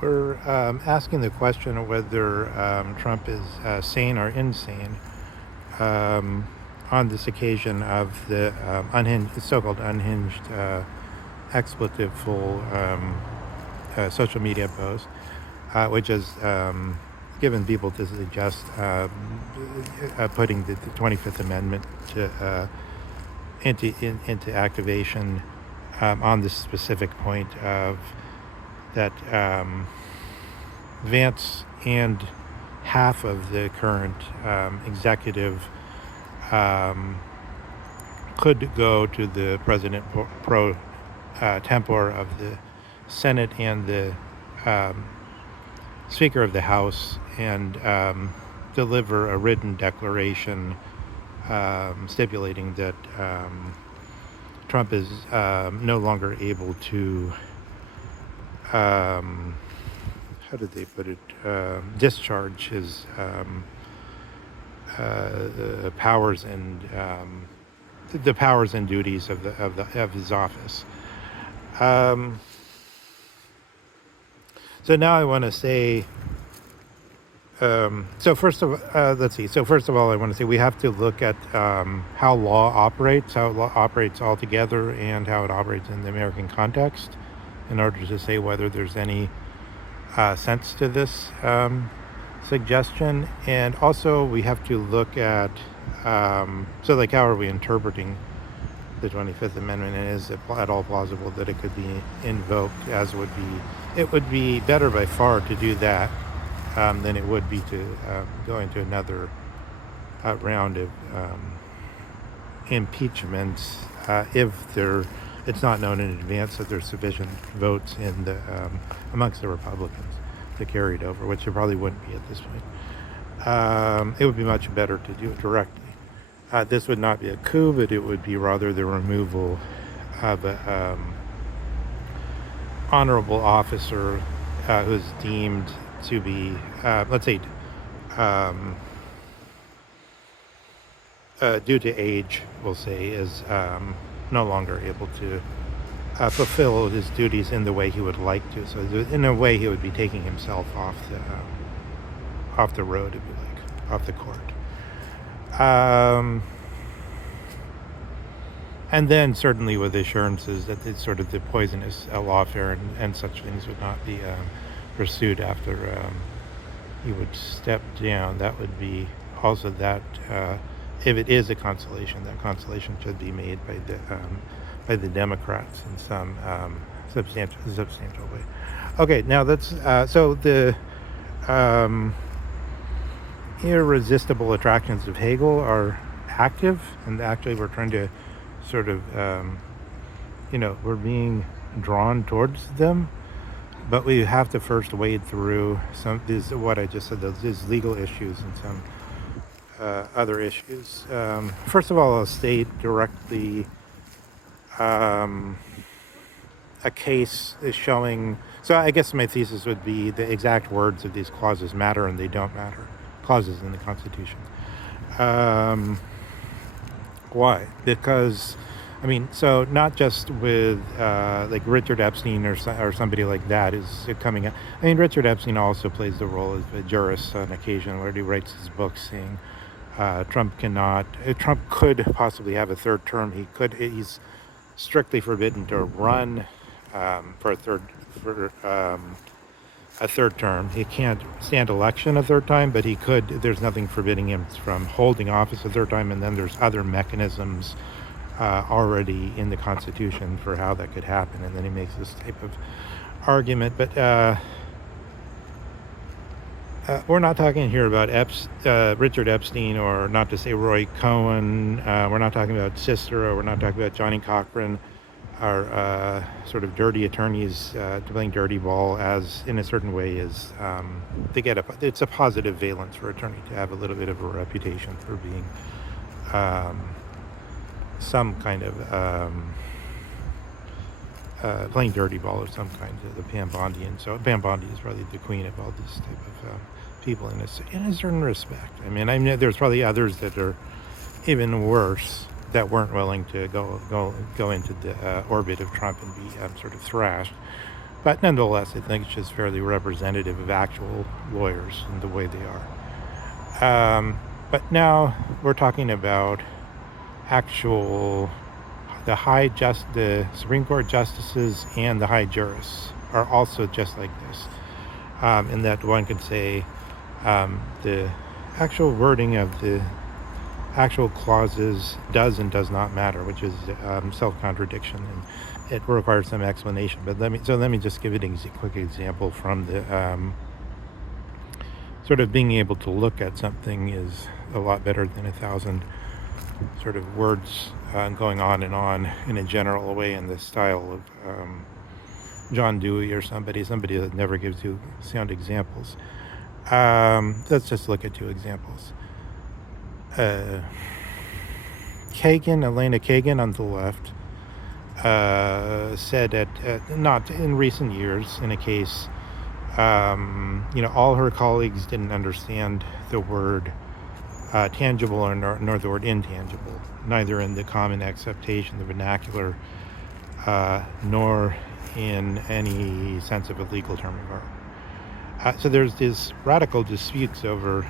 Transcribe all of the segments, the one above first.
We're asking the question of whether Trump is sane or insane on this occasion of the so-called unhinged, expletive-full social media post, which has given people to suggest putting the 25th Amendment into activation on this specific point of that Vance and half of the current executive could go to the president pro tempore of the Senate and the Speaker of the House and deliver a written declaration stipulating that Trump is no longer able to how did they put it? Discharge his powers and the powers and duties of his office. So now I want to say. So first of all, I want to say we have to look at how law operates altogether, and how it operates in the American context, in order to say whether there's any sense to this suggestion. And also we have to look at so like how are we interpreting the 25th Amendment, and is it at all plausible that it could be invoked, as it would be better by far to do that than it would be to go into another round of impeachments if it's not known in advance that there's sufficient votes in the amongst the Republicans to carry it over, which there probably wouldn't be at this point. It would be much better to do it directly. This would not be a coup, but it would be rather the removal of an honorable officer who is deemed to be, let's say, due to age, we'll say, is no longer able to fulfill his duties in the way he would like to. So in a way, he would be taking himself off the road, if you like, off the court. And then certainly with assurances that it's sort of the poisonous lawfare and such things would not be pursued after he would step down. That would be also that if it is a consolation, that consolation should be made by the Democrats in some substantial way. Okay, now that's so the irresistible attractions of Hegel are active, and actually we're trying to sort of we're being drawn towards them. But we have to first wade through what I just said, these legal issues and some other issues. First of all, I'll state directly a case is showing. So I guess my thesis would be the exact words of these clauses matter and they don't matter. Clauses in the Constitution. Why? Because, I mean, so not just with like Richard Epstein or somebody like that is coming up. I mean, Richard Epstein also plays the role as a jurist on occasion, where he writes his book saying Trump could possibly have a third term. He's strictly forbidden to run for a third term. He can't stand election a third time, but he could. There's nothing forbidding him from holding office a third time, and then there's other mechanisms already in the Constitution for how that could happen. And then he makes this type of argument. But we're not talking here about Richard Epstein, or not to say Roy Cohen. We're not talking about Cicero. We're not talking about Johnny Cochran, our sort of dirty attorneys playing dirty ball, as in a certain way is it's a positive valence for attorney to have a little bit of a reputation for being some kind of playing dirty ball of some kind, the Pam Bondian. So Pam Bondi is probably the queen of all this type of people in a certain respect. I mean, there's probably others that are even worse, that weren't willing to go into the orbit of Trump and be sort of thrashed. But nonetheless, I think it's just fairly representative of actual lawyers and the way they are. But now we're talking about actual, the Supreme Court justices and the high jurists are also just like this, in that one could say the actual wording of the actual clauses does and does not matter, which is self-contradiction, and it requires some explanation. But let me just give it a quick example from the sort of being able to look at something is a lot better than 1,000 sort of words going on and on in a general way in the style of John Dewey or somebody that never gives you sound examples. Let's just look at two examples. Elena Kagan on the left said that not in recent years in a case, all her colleagues didn't understand the word tangible nor the word intangible, neither in the common acceptation, the vernacular, nor in any sense of a legal term of art. So there's these radical disputes over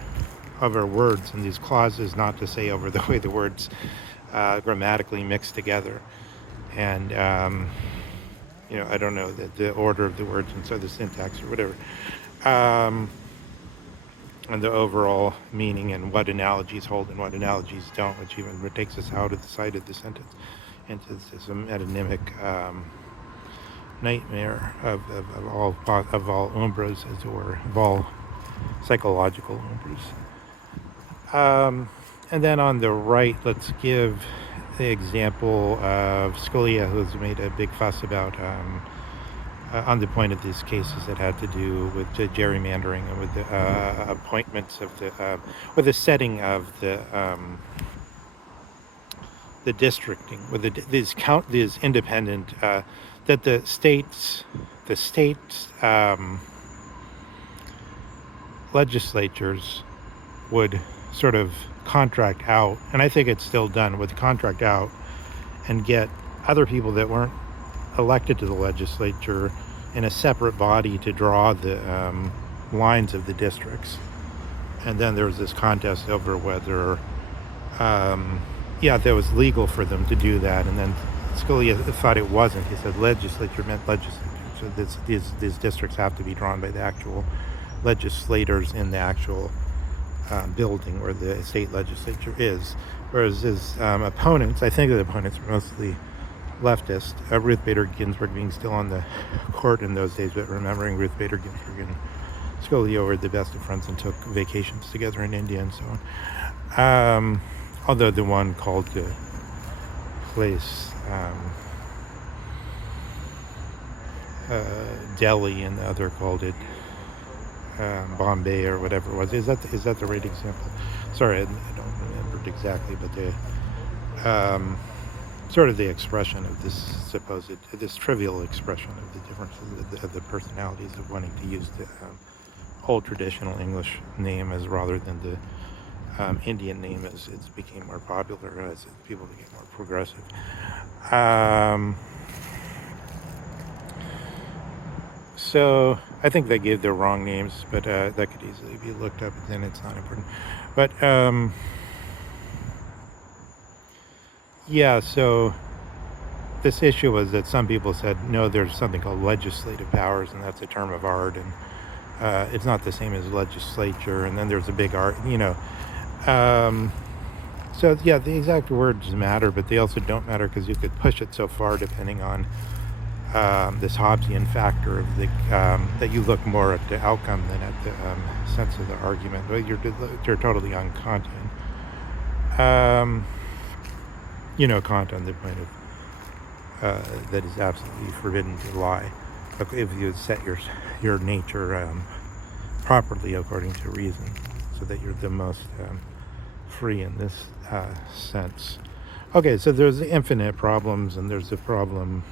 words and these clauses, not to say over the way the words grammatically mix together. And, I don't know, the order of the words, and so the syntax or whatever. And the overall meaning and what analogies hold and what analogies don't, which even takes us out of the side of the sentence into this metonymic nightmare of all umbras, as it were, of all psychological umbras. And then on the right, let's give the example of Scalia, who's made a big fuss about on the point of these cases that had to do with the gerrymandering and with the appointments of with the setting of the districting, with these independent that the states legislatures would sort of contract out, and I think it's still done, with contract out and get other people that weren't elected to the legislature in a separate body to draw the lines of the districts. And then there was this contest over whether that was legal for them to do that, and then Scalia thought it wasn't. He said legislature meant legislature, so these districts have to be drawn by the actual legislators in the actual building where the state legislature is. Whereas his opponents, I think the opponents were mostly leftist, Ruth Bader Ginsburg being still on the court in those days, but remembering Ruth Bader Ginsburg and Scalia were the best of friends and took vacations together in India and so on. Although the one called the place Delhi, and the other called it Bombay or whatever it was. Is that the right example? Sorry, I don't remember it exactly, but the sort of the expression of this trivial expression of the differences of the personalities of wanting to use the old traditional English name as rather than the Indian name as it became more popular, as people became more progressive. So I think they gave their wrong names, but that could easily be looked up, and then it's not important. But so this issue was that some people said, no, there's something called legislative powers, and that's a term of art, and it's not the same as legislature. And then there's a big art, so yeah, the exact words matter, but they also don't matter because you could push it so far depending on this Hobbesian factor of the that you look more at the outcome than at the sense of the argument. But you're totally on Kant. Kant on the point of that is absolutely forbidden to lie if you set your nature properly according to reason, so that you're the most free in this sense. Okay, so there's infinite problems, and there's the problem.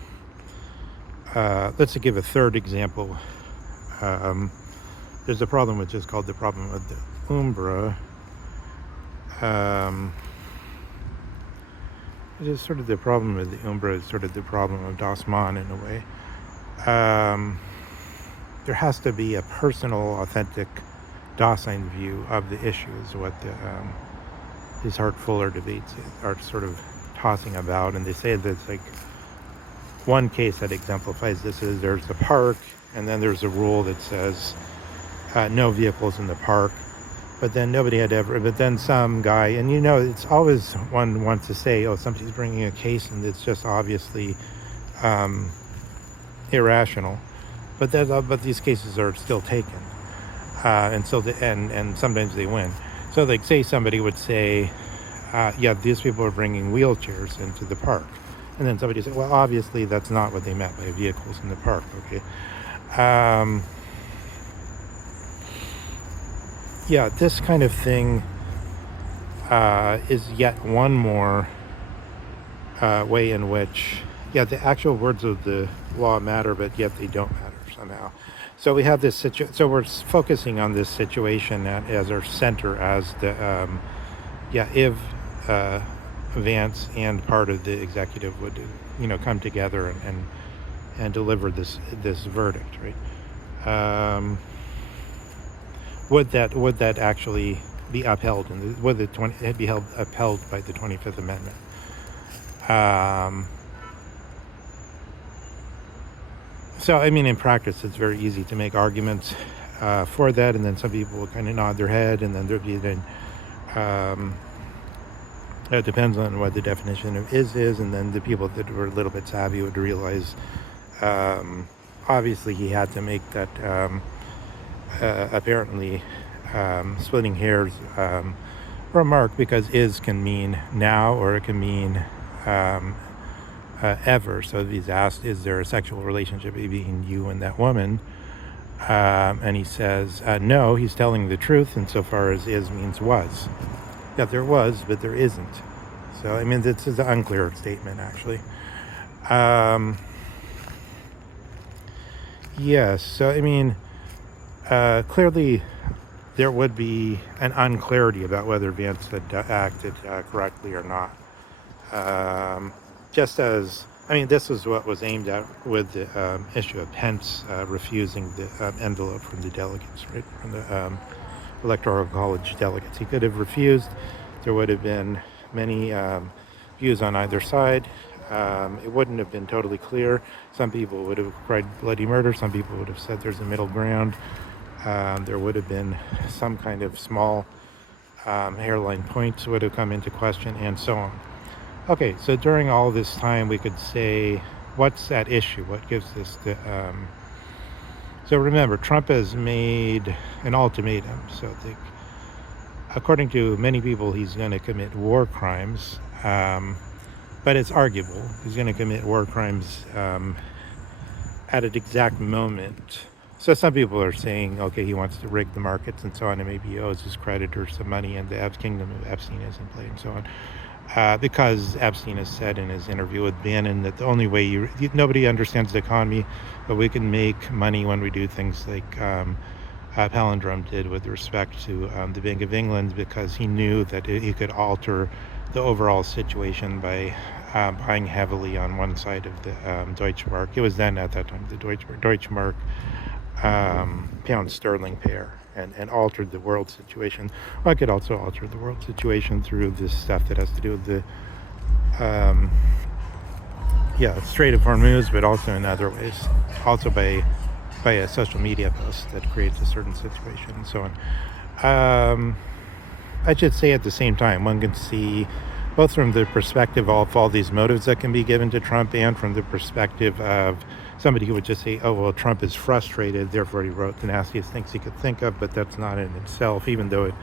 Let's give a third example. There's a problem which is called the problem of the umbra. It is sort of the problem of the umbra is sort of the problem of Das Man in a way. there has to be a personal, authentic, docile view of the issue is what these Hart-Fuller debates are sort of tossing about. And they say that it's like one case that exemplifies this is there's a park, and then there's a rule that says no vehicles in the park. But then but then some guy, and it's always one wants to say, oh, somebody's bringing a case and it's just obviously irrational. But these cases are still taken. And sometimes they win. So like say somebody would say, yeah, these people are bringing wheelchairs into the park. And then somebody said, well, obviously that's not what they meant by vehicles in the park, okay? Yeah, this kind of thing is yet one more way in which, the actual words of the law matter, but yet they don't matter somehow. So we have this so we're focusing on this situation as our center, as the, if Vance and part of the executive would, come together and deliver this verdict, right? Would that actually be upheld, and would it be upheld by the 25th Amendment? So, I mean, in practice, it's very easy to make arguments for that, and then some people will kind of nod their head, and then it depends on what the definition of is, and then the people that were a little bit savvy would realize, obviously, he had to make that apparently splitting hairs remark, because is can mean now, or it can mean ever. So if he's asked, is there a sexual relationship between you and that woman? And he says, no, he's telling the truth insofar as is means was. Yeah, there was, but there isn't. So, I mean, this is an unclear statement, actually. Yes, so, I mean, clearly there would be an unclarity about whether Vance had acted correctly or not. Just as, I mean, this is what was aimed at with the issue of Pence refusing the envelope from the delegates, right, from the Electoral College delegates. He could have refused. There would have been many views on either side. It wouldn't have been totally clear. Some people would have cried bloody murder. Some people would have said there's a middle ground. There would have been some kind of small hairline points would have come into question, and so on. Okay, so during all this time, we could say, what's at issue? What gives this the... So remember, Trump has made an ultimatum. So according to many people, he's going to commit war crimes. But it's arguable. He's going to commit war crimes at an exact moment. So some people are saying, okay, he wants to rig the markets and so on, and maybe he owes his creditors some money, and the kingdom of Epstein is in play and so on. Because Epstein has said in his interview with Bannon that the only way nobody understands the economy, but we can make money when we do things like Palindrome did with respect to the Bank of England, because he knew that he could alter the overall situation by buying heavily on one side of the Deutsche Mark. It was then at that time the Deutsche Mark pound sterling pair, and altered the world situation. Well, I could also alter the world situation through this stuff that has to do with the Strait of Hormuz, but also in other ways, also by a social media post that creates a certain situation and so on. I should say at the same time, one can see both from the perspective of all these motives that can be given to Trump, and from the perspective of somebody who would just say, oh, well, Trump is frustrated, therefore he wrote the nastiest things he could think of, but that's not in itself, even though it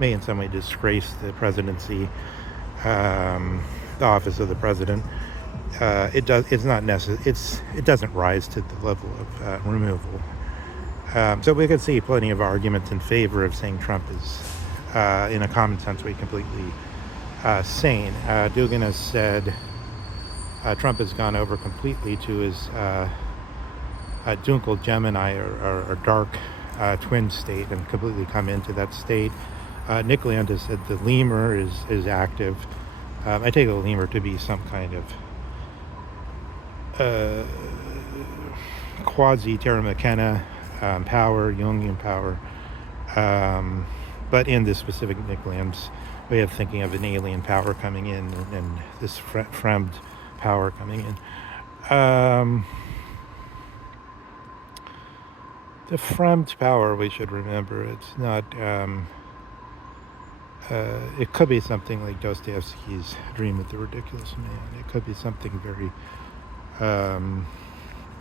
may in some way disgrace the presidency, the office of the president. It's not necessary. It doesn't rise to the level of removal. So we could see plenty of arguments in favor of saying Trump is, in a common sense way, completely sane. Dugan has said Trump has gone over completely to his Dunkel Gemini or dark twin state, and completely come into that state. Nick Land has said the lemur is active. I take a lemur to be some kind of quasi Terra McKenna power, Jungian power, but in this specific Nick Lamb's way of thinking of an alien power coming in and this fremd power coming in. The fremd power, we should remember, it's not, it could be something like Dostoevsky's Dream of the Ridiculous Man. It could be something very,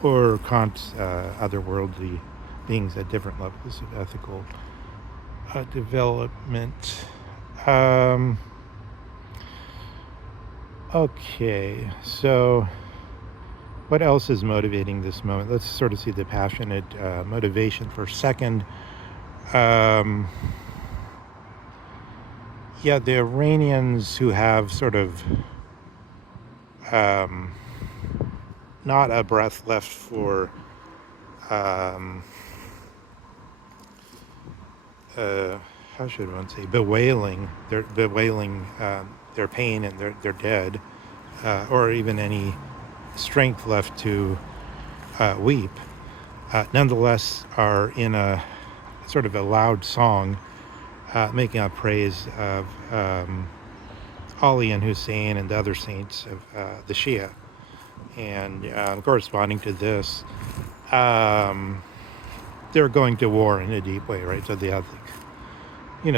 or Kant's otherworldly beings at different levels of ethical development. Okay, so what else is motivating this moment? Let's sort of see the passionate motivation for a second. Yeah, the Iranians who have sort of not a breath left for how should one say, bewailing their pain and their dead, or even any strength left to weep, nonetheless are in a sort of a loud song making a praise of Ali and Hussein and the other saints of the Shia. And corresponding to this, they're going to war in a deep way, right? So they have,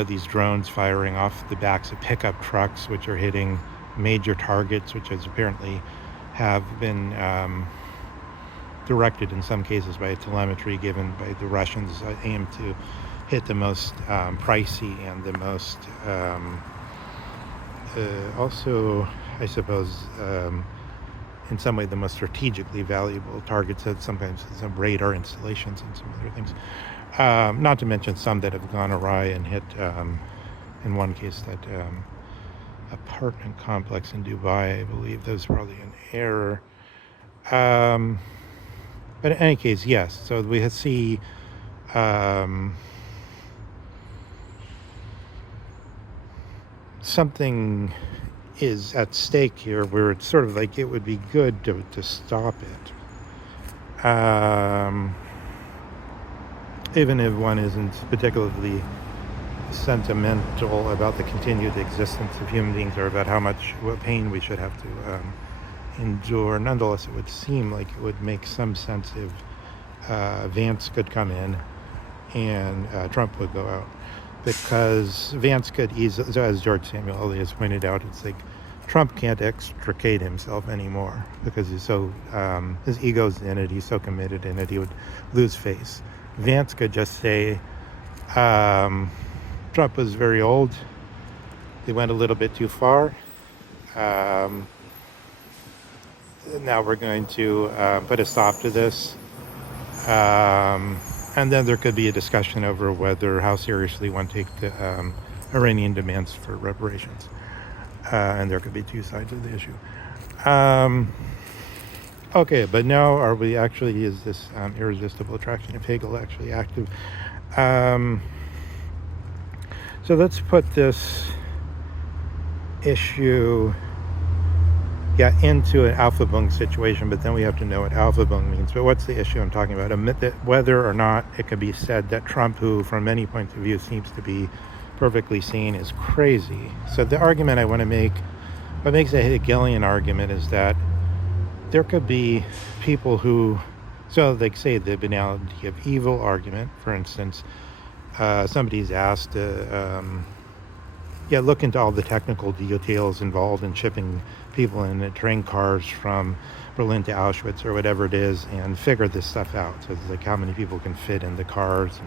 these drones firing off the backs of pickup trucks, which are hitting major targets, which has apparently have been directed in some cases by telemetry given by the Russians, aimed to hit the most pricey and the most also, I suppose, in some way the most strategically valuable targets, sometimes some radar installations and some other things. Not to mention some that have gone awry and hit, in one case, that apartment complex in Dubai, I believe. That was probably an error. But in any case, yes. So we see something is at stake here where it's sort of like it would be good to stop it. Even if one isn't particularly sentimental about the continued existence of human beings or about what pain we should have to endure, nonetheless it would seem like it would make some sense if Vance could come in and Trump would go out, because Vance could easily, so as George Samuel Elias pointed out, it's like Trump can't extricate himself anymore because he's so his ego's in it, he's so committed in it, he would lose face. Vance could just say Trump was very old, they went a little bit too far, now we're going to put a stop to this, and then there could be a discussion over how seriously one take the Iranian demands for reparations, and there could be two sides of the issue. Okay, but now is this irresistible attraction of Hegel actually active? So let's put this issue into an Alphabung situation, but then we have to know what Alphabung means. But what's the issue I'm talking about? Whether or not it could be said that Trump, who from many points of view seems to be perfectly sane, is crazy. So the argument I want to make, what makes a Hegelian argument, is that there could be people who, so they say the banality of evil argument, for instance, somebody's asked to look into all the technical details involved in shipping people in train cars from Berlin to Auschwitz or whatever it is, and figure this stuff out. So it's like how many people can fit in the cars,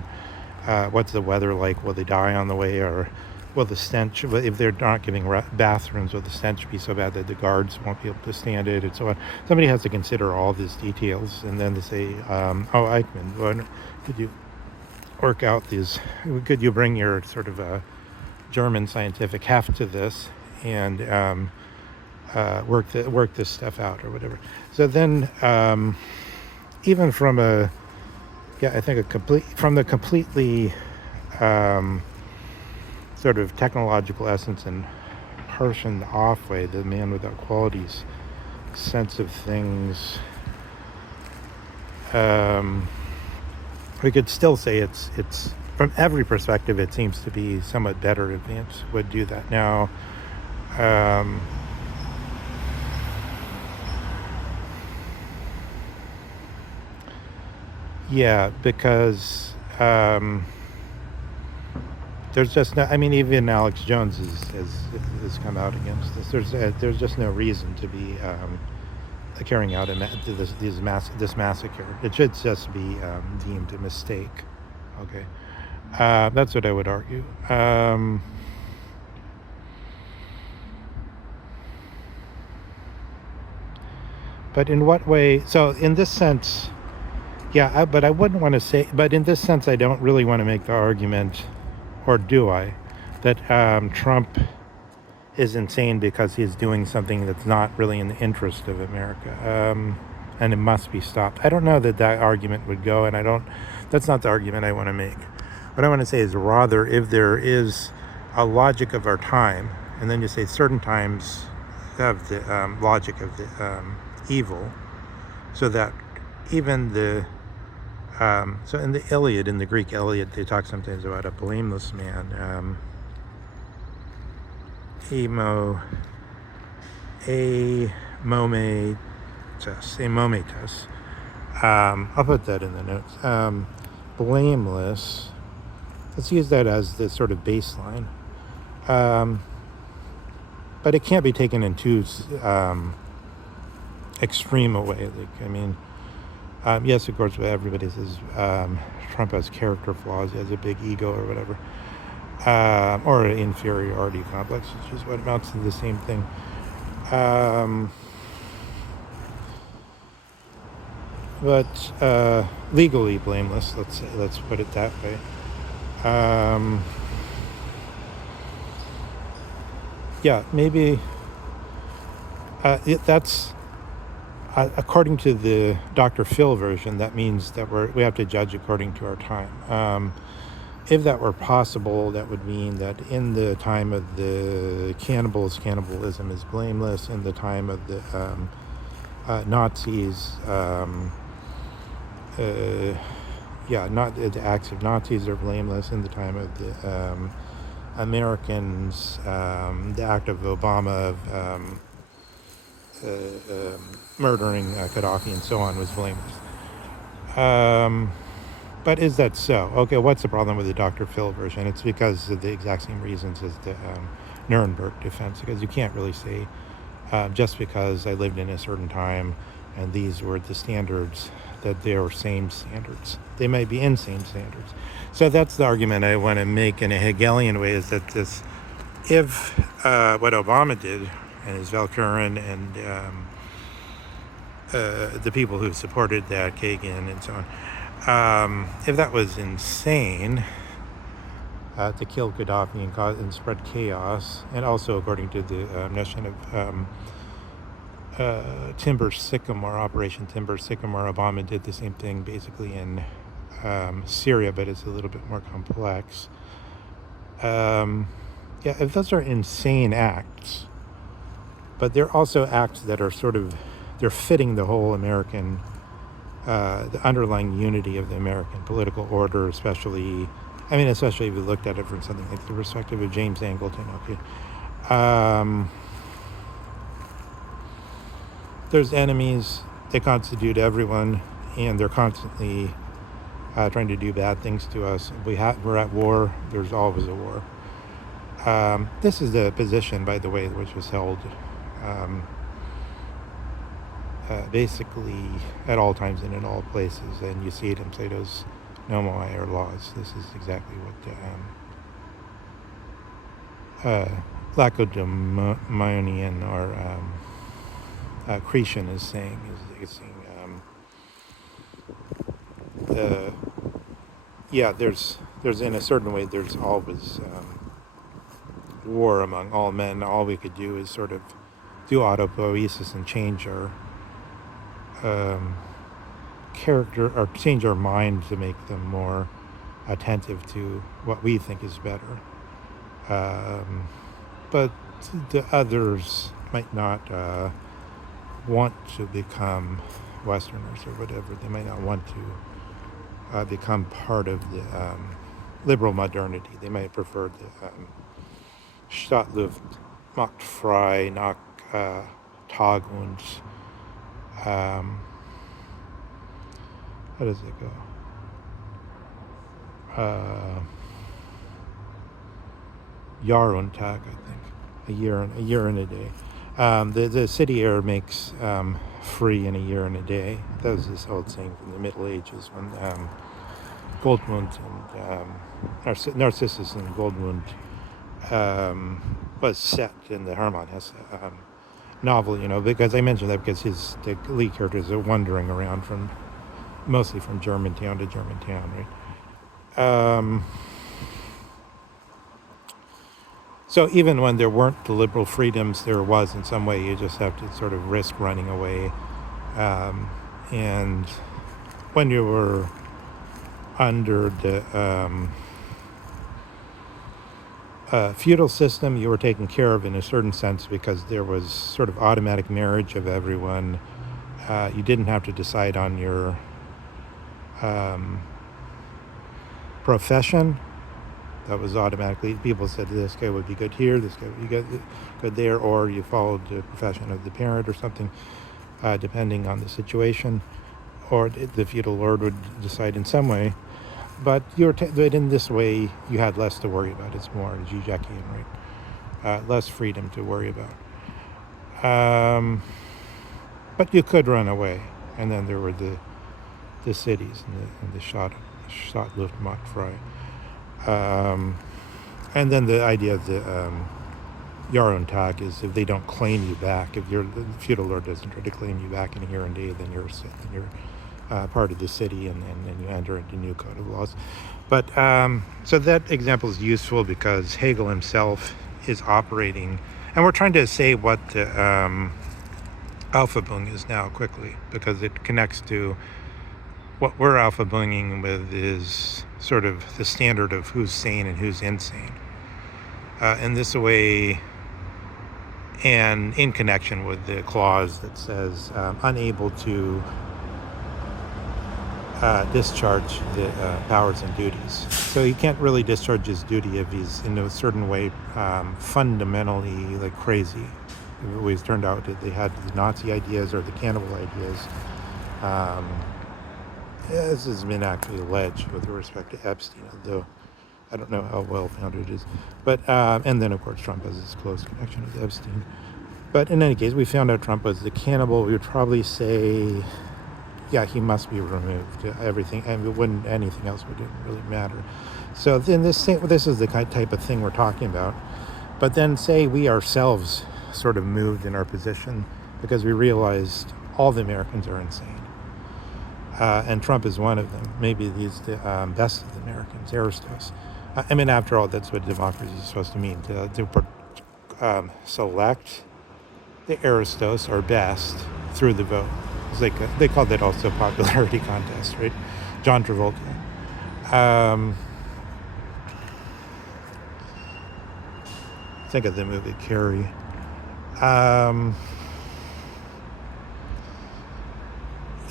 and what's the weather like? Will they die on the way, or will the stench, if they're not giving bathrooms, will the stench be so bad that the guards won't be able to stand it, and so on. Somebody has to consider all these details, and then they say, Eichmann, could you work out these, could you bring your sort of German scientific heft to this and work this stuff out or whatever. So then, even from from the completely sort of technological essence and harshened off way, the man without qualities sense of things, we could still say it's from every perspective, it seems to be somewhat better advance would do that. Now, yeah, because there's just no, I mean, even Alex Jones has come out against this. There's just no reason to be carrying out this massacre. It should just be deemed a mistake. Okay, that's what I would argue. But in what way? So in this sense, yeah, but I wouldn't want to say, but in this sense, I don't really want to make the argument, or do I, that Trump is insane because he's doing something that's not really in the interest of America, and it must be stopped. I don't know that argument would go, and that's not the argument I want to make. What I want to say is rather, if there is a logic of our time, and then you say certain times have the logic of the evil, so that even the so in the Iliad, in the Greek Iliad, they talk sometimes about a blameless man, amōmētos. I'll put that in the notes. Blameless. Let's use that as the sort of baseline. But it can't be taken in too extreme a way. Like, I mean, yes, of course, everybody says Trump has character flaws. He has a big ego or whatever. Or an inferiority complex, which is what amounts to the same thing. But legally blameless, let's put it that way. Yeah, maybe that's according to the Dr. Phil version. That means that we have to judge according to our time. If that were possible, that would mean that in the time of the cannibalism is blameless. In the time of the Nazis, not the acts of Nazis are blameless. In the time of the Americans, the act of Obama of murdering Gaddafi and so on was blameless. But is that so? Okay, what's the problem with the Dr. Phil version? It's because of the exact same reasons as the Nuremberg defense, because you can't really say just because I lived in a certain time and these were the standards that they were same standards. They may be insane standards. So that's the argument I want to make in a Hegelian way, is that if what Obama did and his Valkyrin and the people who supported that, Kagan and so on, if that was insane to kill Gaddafi and spread chaos, and also according to the notion of Operation Timber Sycamore, Obama did the same thing basically in Syria, but it's a little bit more complex. If those are insane acts, but they're also acts that are they're fitting the whole American, the underlying unity of the American political order, especially if you looked at it from something like the perspective of James Angleton. Okay. There's enemies, they constitute everyone, and they're constantly trying to do bad things to us. We're at war, there's always a war. This is the position, by the way, which was held basically at all times and in all places, and you see it in Plato's nomoi, or laws. This is exactly what Lacedaemonian or Cretan is saying. There's in a certain way there's always war among all men. All we could do is sort of do autopoiesis and change our character, or change our mind to make them more attentive to what we think is better. But the others might not want to become Westerners or whatever. They might not want become part of the liberal modernity. They might prefer the Stadtluft macht frei nach Tag und how does it go? Jahr und Tag, I think. A year and a day. The city air makes free in a year and a day. That was this old saying from the Middle Ages when Goldmund and Narcissus and Goldmund was set in the Hermann Hesse novel, because I mentioned that because the lead characters are wandering around mostly from Germantown to Germantown, right? So even when there weren't the liberal freedoms, there was in some way. You just have to sort of risk running away. And when you were under the feudal system, you were taken care of in a certain sense because there was sort of automatic marriage of everyone. You didn't have to decide on your profession. That was automatically, people said this guy would be good here, this guy would be good there, or you followed the profession of the parent or something, depending on the situation, or the feudal lord would decide in some way. But but in this way, you had less to worry about. It's more Zizekien, right? Less freedom to worry about. But you could run away, and then there were the cities and the Stadtluft macht frei. And then the idea of the Jahr und Tag is if they don't claim you back, if the feudal lord doesn't try to claim you back in a year and day, then you're part of the city, and you enter into a new code of laws. But so that example is useful because Hegel himself is operating, and we're trying to say what the Alphabung is now quickly, because it connects to what we're alphabunging with is sort of the standard of who's sane and who's insane. In this way, and in connection with the clause that says unable to discharge the powers and duties. So he can't really discharge his duty if he's in a certain way fundamentally crazy. It always turned out that they had the Nazi ideas or the cannibal ideas. This has been actually alleged with respect to Epstein, although I don't know how well founded it is. But and then of course Trump has this close connection with Epstein. But in any case, we found out Trump was the cannibal. We would probably say, yeah, he must be removed. Everything, and anything else would really matter. So then this is the type of thing we're talking about. But then say we ourselves sort of moved in our position because we realized all the Americans are insane. And Trump is one of them. Maybe he's the best of the Americans, Aristos. I mean, after all, that's what democracy is supposed to mean, to select the Aristos or best through the vote. It's like they call that also popularity contest, right? John Travolta. Think of the movie Carrie.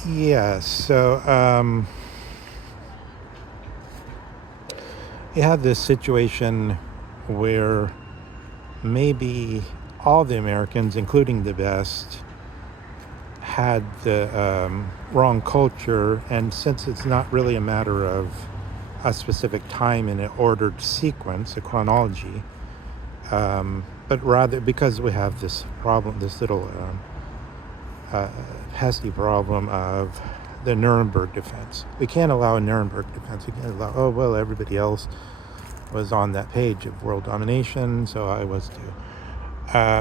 Yeah, so you have this situation where maybe all the Americans, including the best, had the wrong culture, and since it's not really a matter of a specific time in an ordered sequence, a chronology, but rather because we have this problem, this little pesky problem of the Nuremberg defense. We can't allow a Nuremberg defense. We can't allow, everybody else was on that page of world domination, so I was too.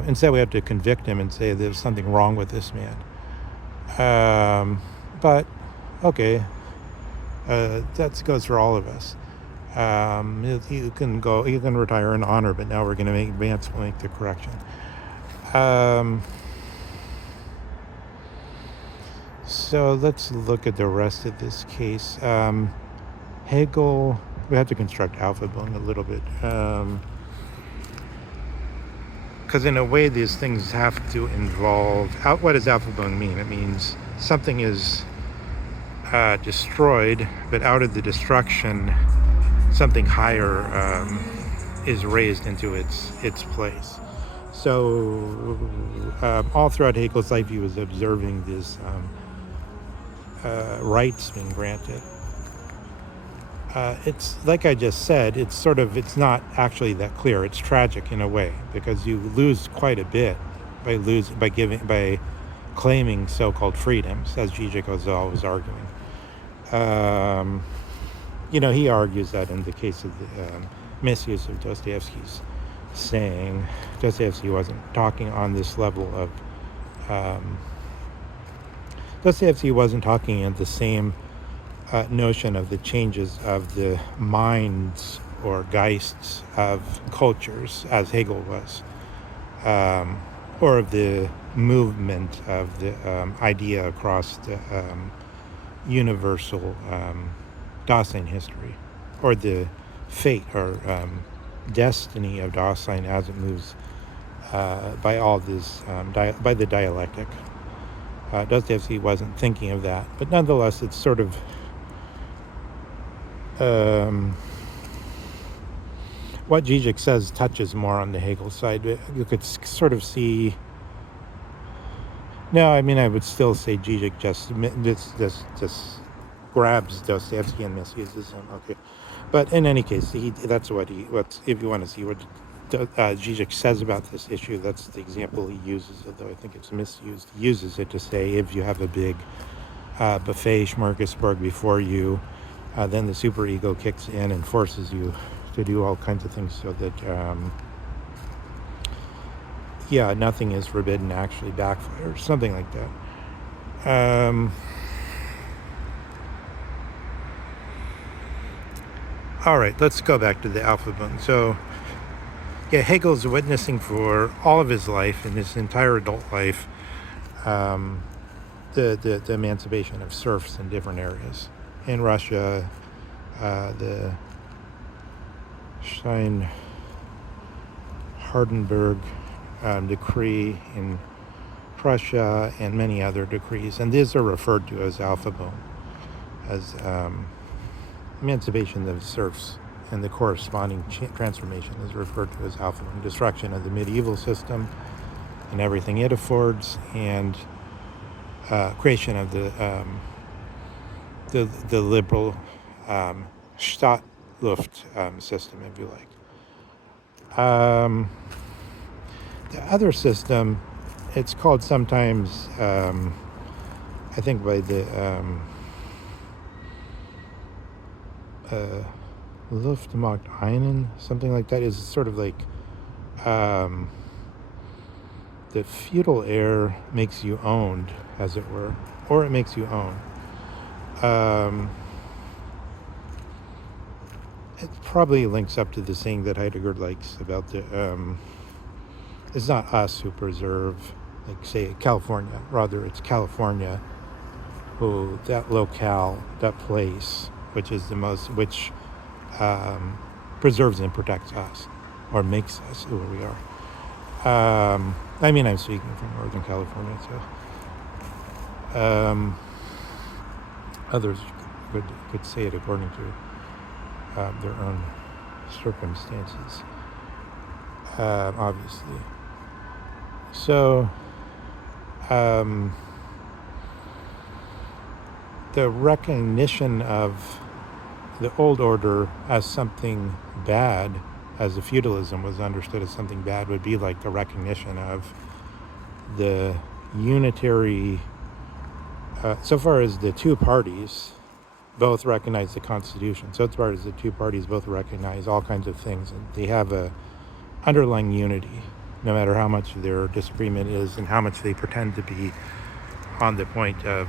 Instead, we have to convict him and say there's something wrong with this man. But, okay, that goes for all of us. You can retire in honor, but now we're going to make the correction. So let's look at the rest of this case. Hegel, we have to construct Alphabung a little bit. Because in a way, these things have to involve... What does Alphabung mean? It means something is destroyed, but out of the destruction, something higher is raised into its place. So all throughout Hegel's life, he was observing these rights being granted. It's like I just said, it's not actually that clear. It's tragic in a way, because you lose quite a bit by claiming so-called freedoms, as Zizek was always arguing. He argues that in the case of the misuse of Dostoevsky's saying, Dostoevsky wasn't talking on this level of Dostoevsky wasn't talking in the same notion of the changes of the minds or geists of cultures as Hegel was, or of the movement of the idea across the universal Dasein history, or the fate or destiny of Dasein as it moves by all this, by the dialectic. Dostoevsky wasn't thinking of that, but nonetheless, it's sort of what Zizek says touches more on the Hegel side. You could sort of see. No, I mean, I would still say Zizek just grabs Dostoevsky and misuses him. Okay, but in any case, that's what if you want to see what Zizek says about this issue, that's the example he uses, although I think it's misused. He uses it to say, if you have a big buffet smorgasbord before you, then the superego kicks in and forces you to do all kinds of things so that nothing is forbidden actually backfires, something like that. All right, let's go back to the Alpha Bone. So, Hegel's witnessing for all of his life, in his entire adult life, the emancipation of serfs in different areas. In Russia, the Stein-Hardenberg decree in Prussia, and many other decrees, and these are referred to as Alpha Bone, as emancipation of serfs, and the corresponding transformation is referred to as Alpha Bone, destruction of the medieval system and everything it affords, and creation of the liberal Staatsluft system, if you like. The other system, it's called sometimes, I think by the Luftmacht einen, something like that, is sort of like the feudal heir makes you owned, as it were, or it makes you own. It probably links up to the saying that Heidegger likes about the it's not us who preserve, like say California, rather it's California who, that locale, that place, which is which preserves and protects us, or makes us who we are. I mean, I'm speaking from Northern California, so others could say it according to their own circumstances, obviously. So, the recognition of the old order as something bad, as the feudalism was understood as something bad, would be like the recognition of the unitary, so far as the two parties both recognize the Constitution, so far as the two parties both recognize all kinds of things, and they have a underlying unity, no matter how much their disagreement is and how much they pretend to be on the point of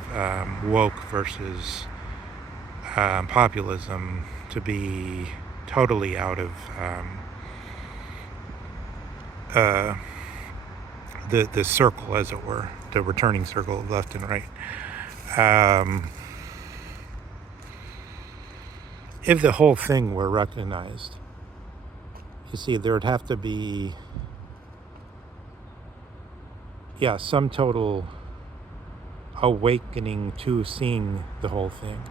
woke versus populism, to be totally out of the circle, as it were, the returning circle of left and right. If the whole thing were recognized, you see, there would have to be, some total awakening to seeing the whole thing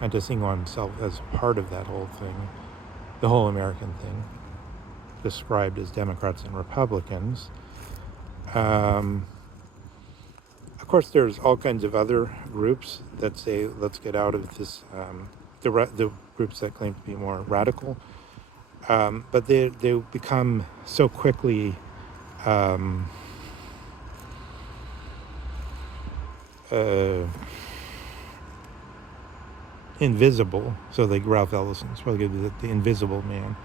and to seeing oneself as part of that whole thing, the whole American thing, described as Democrats and Republicans. Of course, there's all kinds of other groups that say, let's get out of this, the groups that claim to be more radical. But they become so quickly invisible. So like Ralph Ellison's probably the invisible man.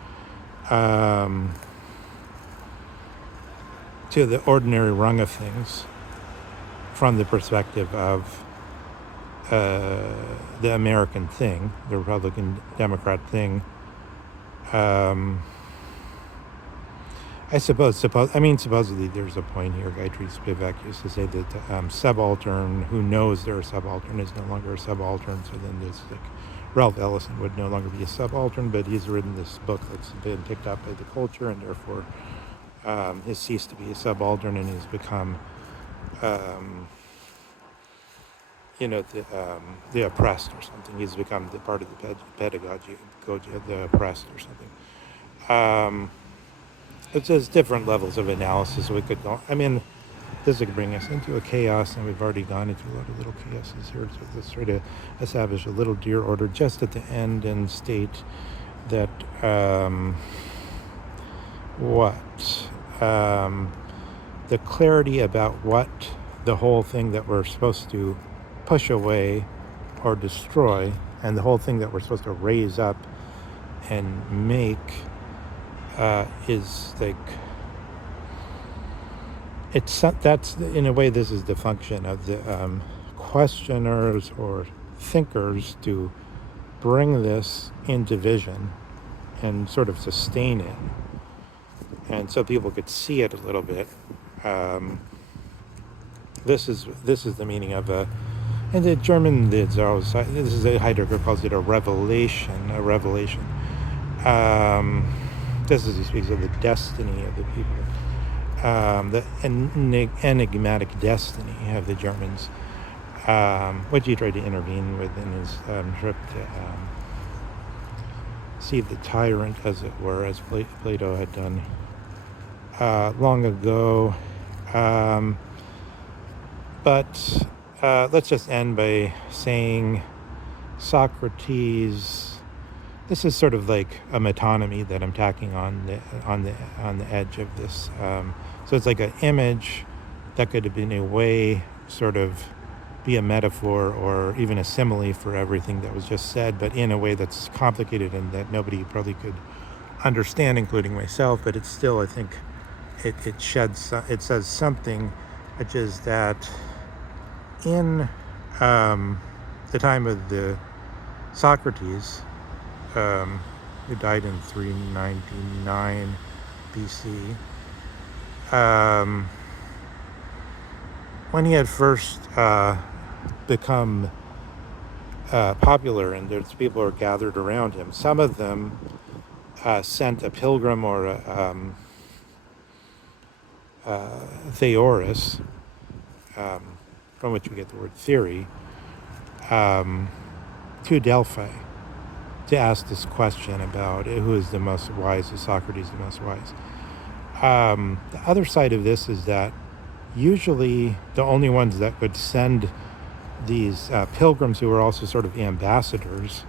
To the ordinary rung of things from the perspective of the American thing, the Republican Democrat thing. I suppose, supposedly there's a point here. Gayatri Spivak used to say that subaltern who knows they're a subaltern is no longer a subaltern. So then there's like Ralph Ellison would no longer be a subaltern, but he's written this book that's been picked up by the culture, and therefore has ceased to be a subaltern, and he's become, the oppressed or something. He's become the part of the pedagogy of the oppressed or something. It's just different levels of analysis we could go. This would bring us into a chaos, and we've already gone into a lot of little chaoses here. So let's try to establish a little dear order just at the end and state that the clarity about what the whole thing that we're supposed to push away or destroy, and the whole thing that we're supposed to raise up and make is like, that's in a way this is the function of the questioners or thinkers, to bring this into vision and sort of sustain it, and so people could see it a little bit. This is the meaning of and the German this is Heidegger calls it a revelation. This is, he speaks of the destiny of the people, the enigmatic destiny of the Germans, which he tried to intervene with in his trip to see the tyrant, as it were, as Plato had done long ago. But let's just end by saying Socrates. This is sort of like a metonymy that I'm tacking on the edge of this. So it's like an image that could have been a way, sort of, be a metaphor or even a simile for everything that was just said, but in a way that's complicated and that nobody probably could understand, including myself. But it's still, I think, it says something, which is that in the time of the Socrates, who died in 399 BC, when he had first become popular and there's people who are gathered around him, some of them sent a pilgrim or a theorist, from which we get the word theory, to Delphi, to ask this question about who is the most wise. Is Socrates the most wise? The other side of this is that usually the only ones that would send these pilgrims, who were also sort of ambassadors,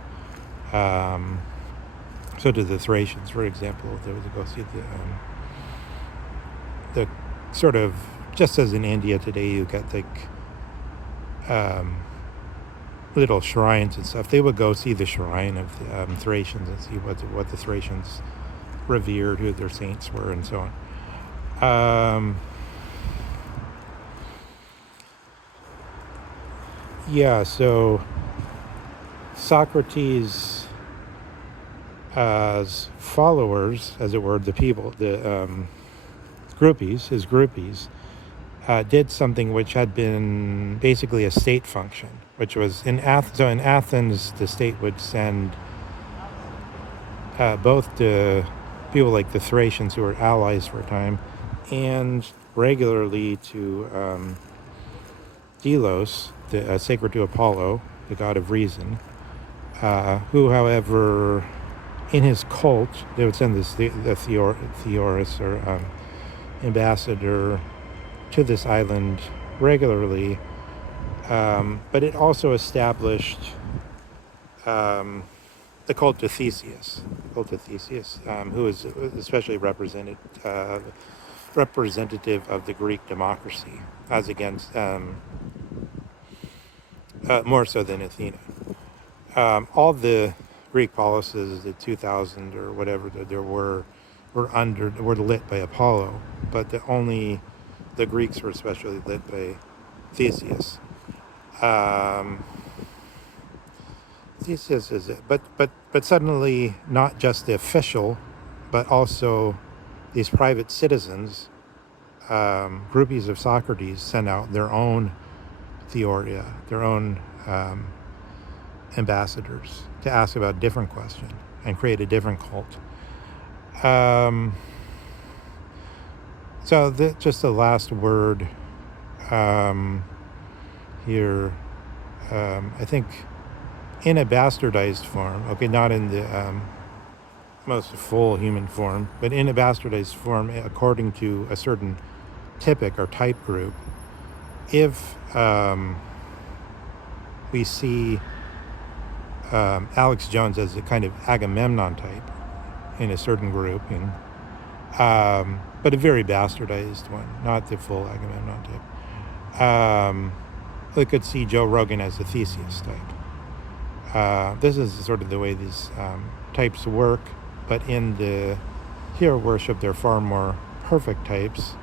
so to the Thracians, for example, if they were to go see the sort of, just as in India today, you got like little shrines and stuff. They would go see the shrine of the Thracians and see what the Thracians revered, who their saints were, and so on. So Socrates' as followers, as it were, the people, the groupies, his groupies, did something which had been basically a state function, which was in Athens. So in Athens, the state would send both to people like the Thracians, who were allies for a time, and regularly to Delos, sacred to Apollo, the god of reason, who, however, in his cult, they would send the Theorus or ambassador to this island regularly, but it also established the cult of Theseus, who is especially representative of the Greek democracy, as against more so than Athena. All the Greek policies, the 2,000 or whatever that there were lit by Apollo, but only the Greeks were especially lit by Theseus. Theseus is it, but suddenly not just the official, but also these private citizens, groupies of Socrates, send out their own theoria, their own ambassadors to ask about a different question and create a different cult. So just the last word here, I think in a bastardized form, okay, not in the most full human form, but in a bastardized form, according to a certain typic or type group, if we see Alex Jones as a kind of Agamemnon type in a certain grouping, but a very bastardized one, not the full Agamemnon type. We could see Joe Rogan as a Theseus type. This is sort of the way these types work, but in the hero worship, they're far more perfect types.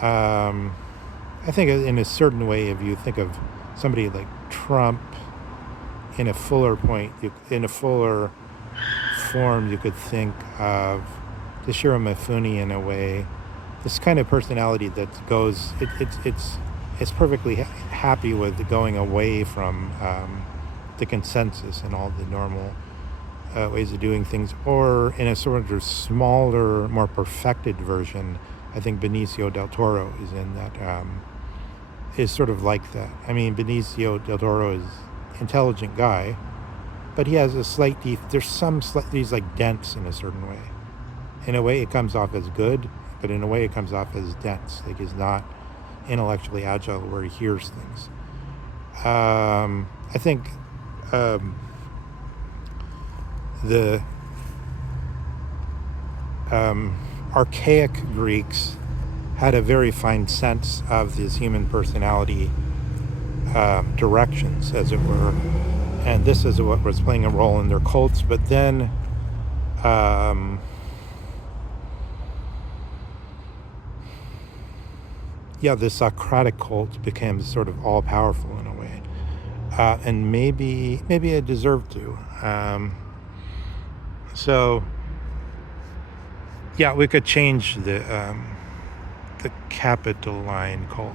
I think in a certain way, if you think of somebody like Trump in a fuller form, you could think of Toshiro Mifune in a way. This kind of personality that goes, it's perfectly happy with going away from the consensus and all the normal ways of doing things, or in a sort of smaller, more perfected version. I think Benicio del Toro is in that, is sort of like that. I mean, Benicio del Toro is an intelligent guy, but he has a slight he's like dense in a certain way. In a way it comes off as good, but in a way it comes off as dense. Like he's not intellectually agile where he hears things. I think the archaic Greeks had a very fine sense of this human personality directions, as it were, and this is what was playing a role in their cults. But then the Socratic cult became sort of all-powerful in a way, and maybe it deserved to. So we could change the Capitoline cult.